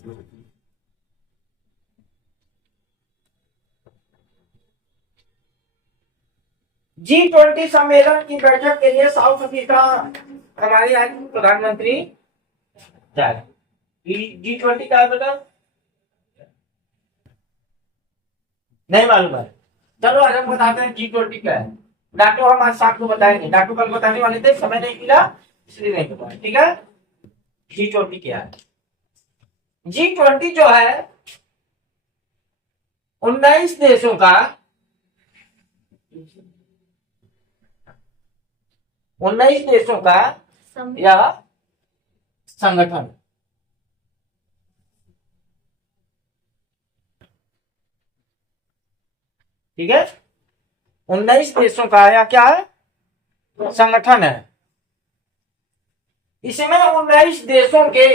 G20 सम्मेलन की बैठक के लिए साउथ अफ्रीका हमारे यहाँ के प्रधानमंत्री जा रहे। G20 क्या है बेटा? नहीं मालूम है। चलो आज हम बताते हैं G20 क्या है। डॉक्टर हम आज शाम को बताएंगे, डॉक्टर कल बताने वाले थे, समय नहीं मिला इसलिए नहीं बताया। ठीक है, G20 क्या है? G20 जो है 19 देशों का 19 देशों का यह संगठन। ठीक है, 19 देशों का या क्या है? संगठन है। इसमें 19 देशों के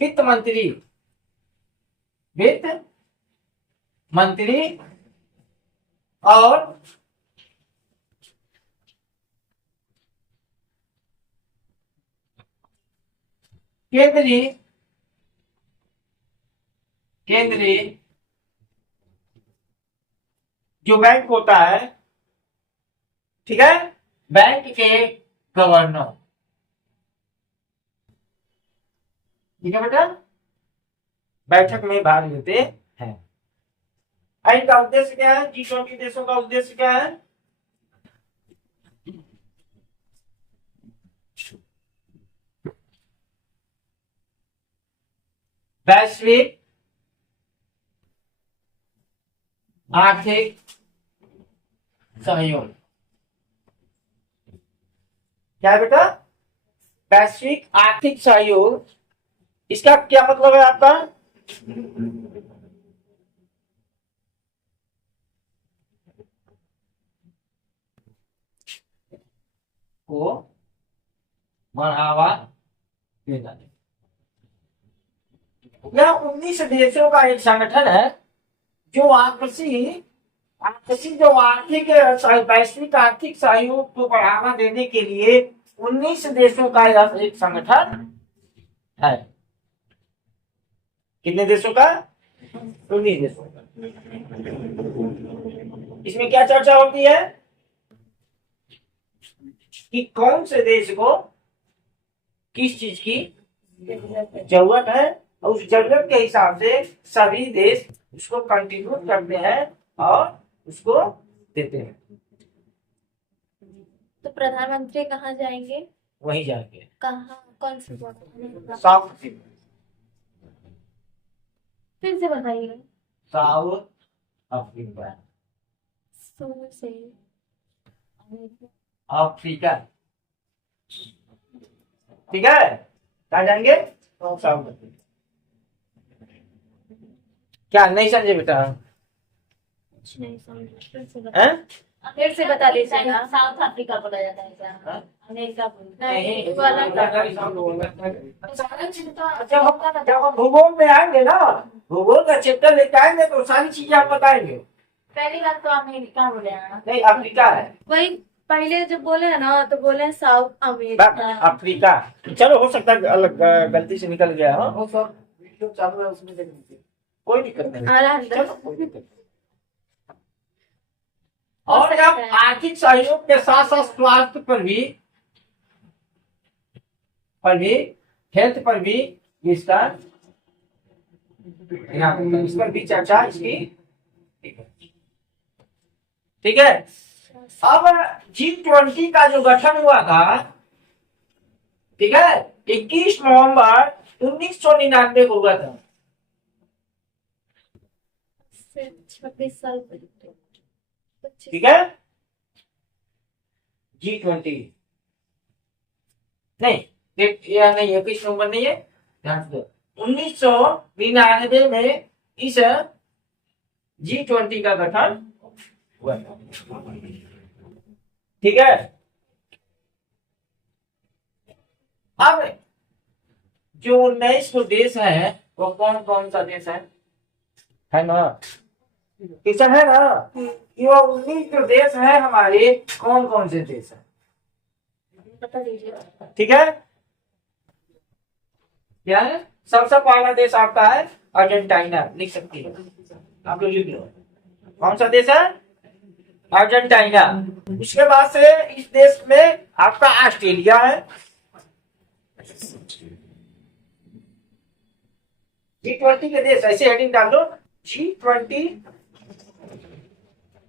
वित्त मंत्री और केंद्रीय जो बैंक होता है, ठीक है, बैंक के गवर्नर, ठीक है बेटा, बैठक में भाग लेते हैं। इनका उद्देश्य क्या है? G20 देशों का उद्देश्य क्या है? वैश्विक आर्थिक सहयोग। क्या है बेटा? वैश्विक आर्थिक सहयोग। इसका क्या मतलब है आपका? को बढ़ावा देना। यह 19 देशों का एक संगठन है जो आपसी जो आर्थिक वैश्विक आर्थिक सहयोग को बढ़ावा देने के लिए 19 देशों का यह एक संगठन है। कितने देशों का? 19 देशों का। इसमें क्या चर्चा होती है कि कौन से देश को किस चीज की जरूरत है और उस जरूरत के हिसाब से सभी देश उसको कंट्रीब्यूट करते हैं और उसको देते हैं। तो प्रधानमंत्री कहाँ जाएंगे? वहीं जाएंगे। कहाँ? कौन से? South Africa. फिर से बताइए। South Africa. से अफ्रीका, ठीक है, कहाँ जाएंगे? South Africa. क्या नहीं समझे बेटा? नहीं समझ। हैं? फिर से बता दीजिएगा। साउथ अफ्रीका बोला जाता है क्या? अमेरिका बोलते हैं। नहीं, वो अलग जब हम भूगोल में आएंगे ना, भूगोल का चैप्टर लेके आएंगे तो सारी चीजें आप बताएंगे। पहली बात तो अमेरिका बोले हैं। नहीं, अफ्रीका है। वही पहले जब बोले है ना तो बोले साउथ अमेरिका। अफ्रीका। चलो हो सकता है अलग गलती से निकल गया हो। वो सब वीडियो चालू है, उसमें देख लीजिए। कोई दिक्कत नहीं। आ रहा है। चलो कोई दिक्कत नहीं। और अब आर्थिक सहयोग के साथ साथ स्वास्थ्य पर भी हेल्थ पर भी इसका इस पर भी चर्चा इसकी। ठीक है, अब G20 का जो गठन हुआ था, ठीक है, 21 नवंबर 1999 को हुआ था। 26 साल पहले। ठीक है, G20 नहीं, यह नहीं है, 21 नवंबर नहीं है, ध्यान से 1999 में इस G20 का गठन हुआ। ठीक है, अब जो 19 देश है वो कौन कौन सा देश है ना? किशन है ना? ये 19 जो देश है हमारे, कौन कौन से देश है? बता दीजिए। ठीक है, क्या है? सबसे पहला देश आपका है अर्जेंटीना, लिख सकती है आप लोग, लिख लो। कौन सा देश है? अर्जेंटीना। उसके बाद से इस देश में आपका ऑस्ट्रेलिया है। G20 के देश, ऐसे हेडिंग डाल दो, G20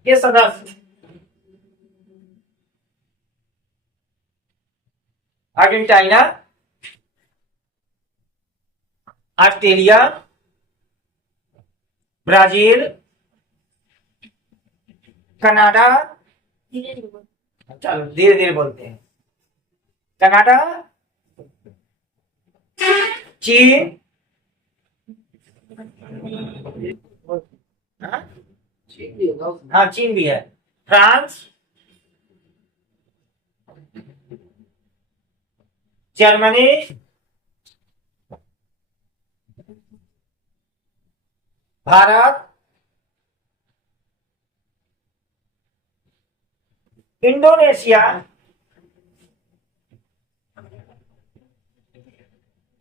के सदस्य। अर्जेंटीना, ऑस्ट्रेलिया, ब्राजील, कनाडा, धीरे धीरे बोलो। चलो धीरे धीरे बोलते हैं, कनाडा, चीन, हाँ ठीक भी होगा उसमें। हाँ, चीन भी है, France, Germany, Bharat, Indonesia,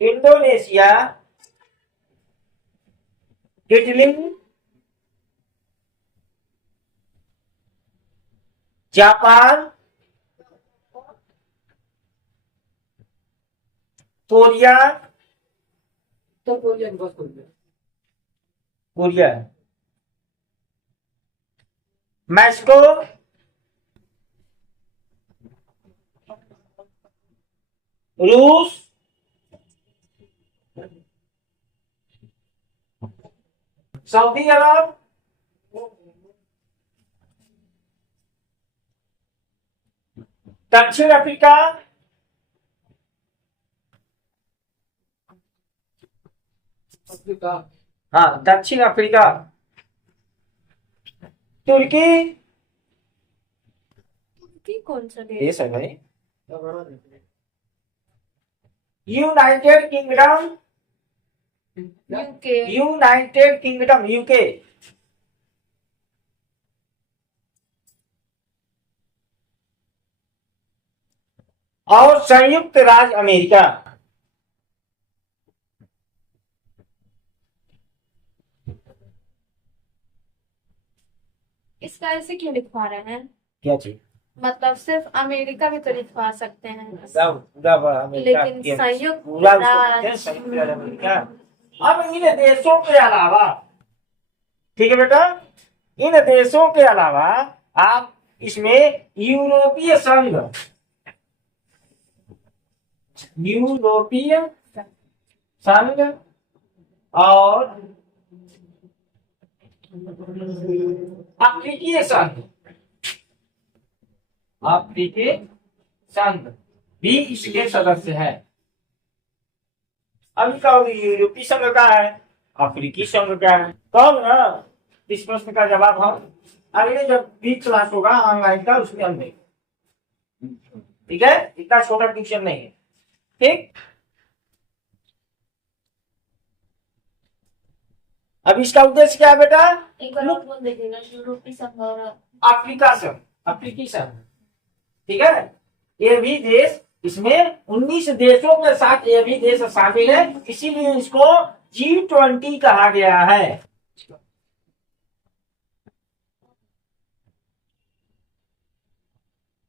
Indonesia, Italy, Japan, Korea, तो कोरिया बस कोरिया। कोरिया, मैक्सिको, रूस, सऊदी अरब, दक्षिण अफ्रीका, अफ्रीका, हाँ दक्षिण अफ्रीका, तुर्की, तुर्की कौन सा देश? देश है भाई, क्या बड़ा देश है। United kingdom, UK. United kingdom, UK, और संयुक्त राज्य अमेरिका। इसका ऐसे क्यों लिखवा रहे हैं? क्या चीज? मतलब सिर्फ अमेरिका भी तो लिखवा सकते हैं, पूरा बड़ा अमेरिका, लेकिन संयुक्त पूरा उसको कहते हैं संयुक्त राज्य अमेरिका। अब इन देशों के अलावा, ठीक है बेटा, इन देशों के अलावा आप इसमें यूरोपीय संघ, यूरोपीय संघ और अफ्रीकी संघ, अफ्रीकी संघ भी इसके सदस्य है। अभी का यूरोपीय संघ का है, अफ्रीकी संघ का है, कब ना इस प्रश्न का जवाब हम अगले जब भी क्लास होगा ऑनलाइन का उसमें हम देंगे। ठीक है, इतना छोटा ट्यूशन नहीं है। ठीक, अब इसका उद्देश्य क्या है बेटा? एक बार और बोल दीजिएगा, यूरोपीय संघ और अफ्रीका संघ, अफ्रीकी संघ, ठीक है। ये भी देश, इसमें 19 देशों के साथ ये भी देश शामिल है, इसीलिए इसको G20 कहा गया है।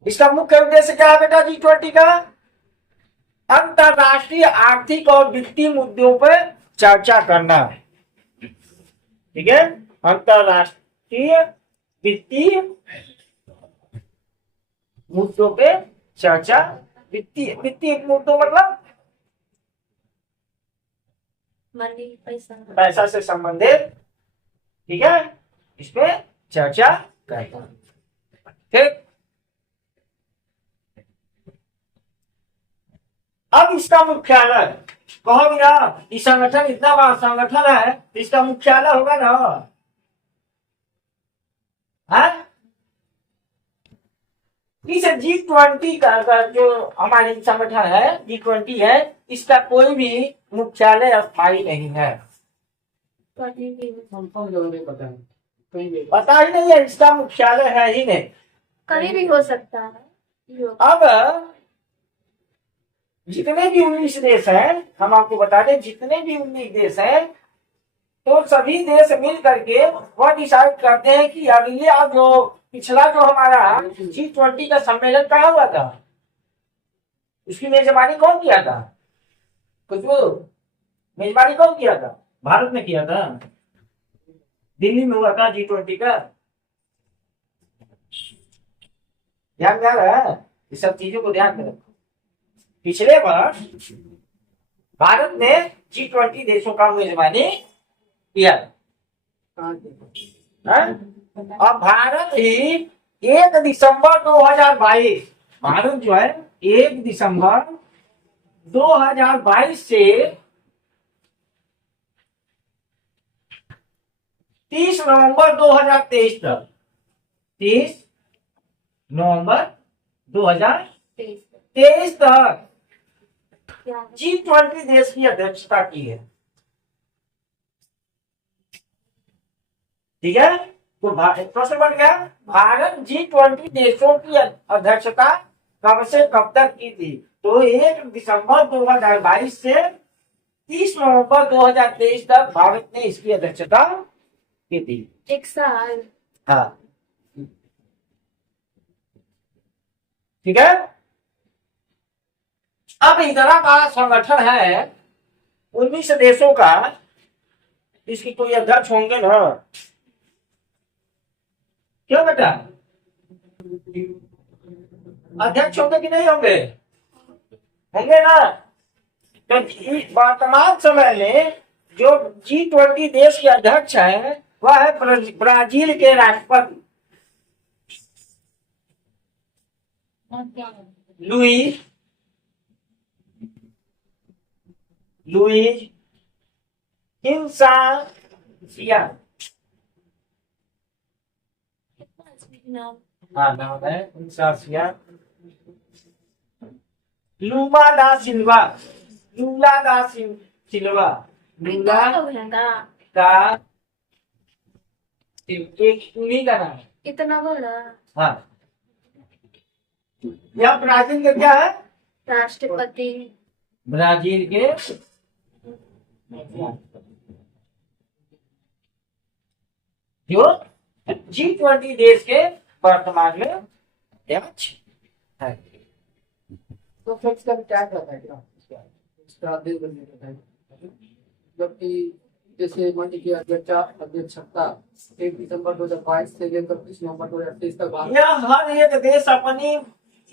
इसका मुख्य उद्देश्य क्या है बेटा G20 का? अंतरराष्ट्रीय आर्थिक और वित्तीय मुद्दों पर चर्चा करना, ठीक है। अंतरराष्ट्रीय वित्तीय मुद्दों पे चर्चा, वित्तीय मुद्दों मतलब मनी, पैसा। पैसा से संबंधित, ठीक है, इस पे चर्चा करता है। ठीक, अब इसका मुख्यालय कहो भी ना, इस संगठन इतना बड़ा संगठन है, इसका मुख्यालय होगा ना, है? इस G20 का जो हमारी संगठन है, G20 है, इसका कोई भी मुख्यालय स्थायी नहीं है। कभी भी कौन जगह नहीं पता है, कहीं भी। पता ही नहीं है, इसका मुख्यालय है ही नहीं। कहीं भी हो सकता है। अब जितने भी 19 देश हैं, हम आपको बता दें, जितने भी 19 देश हैं, तो सभी देश मिल करके वह डिसाइड करते हैं कि अगले जो पिछला जो हमारा G20 का सम्मेलन कहाँ हुआ था, उसकी मेजबानी कौन किया था? कुछ मेजबानी कौन किया था? भारत ने किया था। दिल्ली में हुआ था G20 का। ध्यान में आ रहा है? इस सब चीजों को ध्यान में रखो। पिछले वर्ष भारत ने G20 देशों का मेजबानी किया। अब भारत ही 1 दिसंबर 2022, भारत जो है 1 दिसंबर 2022 से 30 नवंबर 2023 तक, 30 नवंबर 2023 तक G20 देश की अध्यक्षता की है। ठीक है, तो प्रश्न बन गया, भारत G20 देशों की अध्यक्षता कब से कब तक की थी? तो 1 दिसंबर 2022 से 30 नवंबर 2023 तक भारत ने इसकी अध्यक्षता की थी। 1 साल। हाँ, ठीक है। अब इतना बड़ा संगठन है 19 देशों का, इसकी कोई अध्यक्ष होंगे ना? क्यों बेटा, अध्यक्ष होंगे कि नहीं होंगे? होंगे ना। तो वर्तमान समय में जो G20 देश के अध्यक्ष है वह है ब्राजील के राष्ट्रपति लुईज इनासिया। नाम नाम है इनासिया लुला दा सिल्वा। लुला दा सिल्वा। लुला का एक उन्हीं का नाम है। इतना बड़ा हाँ, यह ब्राजील के क्या है? राष्ट्रपति। ब्राजील के जो G20 देश के वर्तमान में अध्यक्ष है। तो फिक्स का टैग लगा है क्या इसका देश बनने का टाइम? जबकि जैसे मान लीजिए अध्यक्षता 1 दिसंबर 2022 से लेकर 30 नवंबर 2023 तक भारत यह हर एक देश अपनी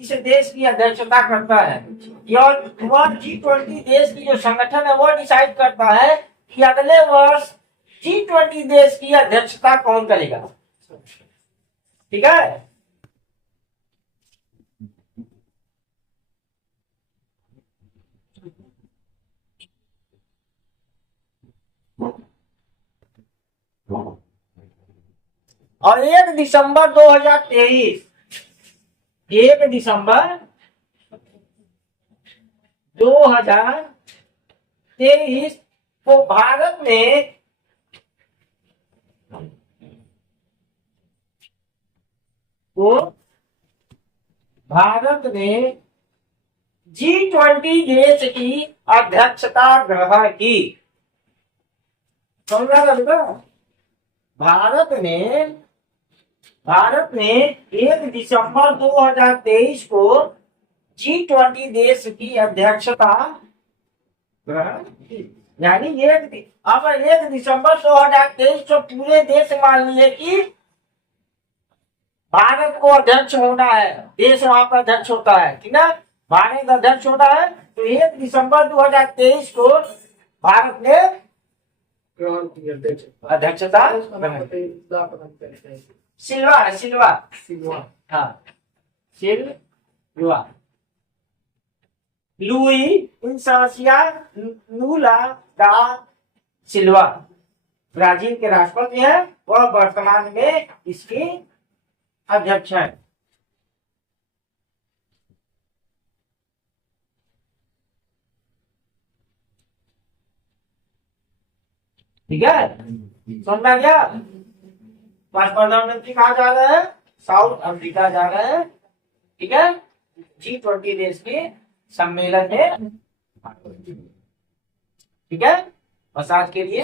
इस देश की अध्यक्षता करता है। वह G20 देश की जो संगठन है वो डिसाइड करता है कि अगले वर्ष G20 देश की अध्यक्षता कौन करेगा। ठीक है, और 1 दिसंबर 2023, 1 दिसंबर 2023 को भारत ने G20 देश की अध्यक्षता ग्रहण की। समझा ना बेटा? भारत ने 1 दिसंबर 2023 को G20 देश की अध्यक्षता ग्रहण की। यानी अब 1 दिसंबर 2023 को पूरे देश मान लिए कि भारत को अध्यक्ष होना है। देश वहां पर अध्यक्ष होता है, ठीक है, भारत अध्यक्ष होता है। तो 1 दिसंबर 2023 को भारत ने ग्रहण की अध्यक्षता सिल्वा है, सिल्वा हाँ, सिल्वा लुई इनासिया लुला दा सिल्वा ब्राजील के राष्ट्रपति हैं। वह वर्तमान में इसकी अध्यक्ष है। ठीक है, समझ में गया? प्रधानमंत्री कहाँ जा रहे हैं? साउथ अफ्रीका जा रहे हैं। ठीक है, G20 देश के सम्मेलन में भाग लो। ठीक है, बस आज के लिए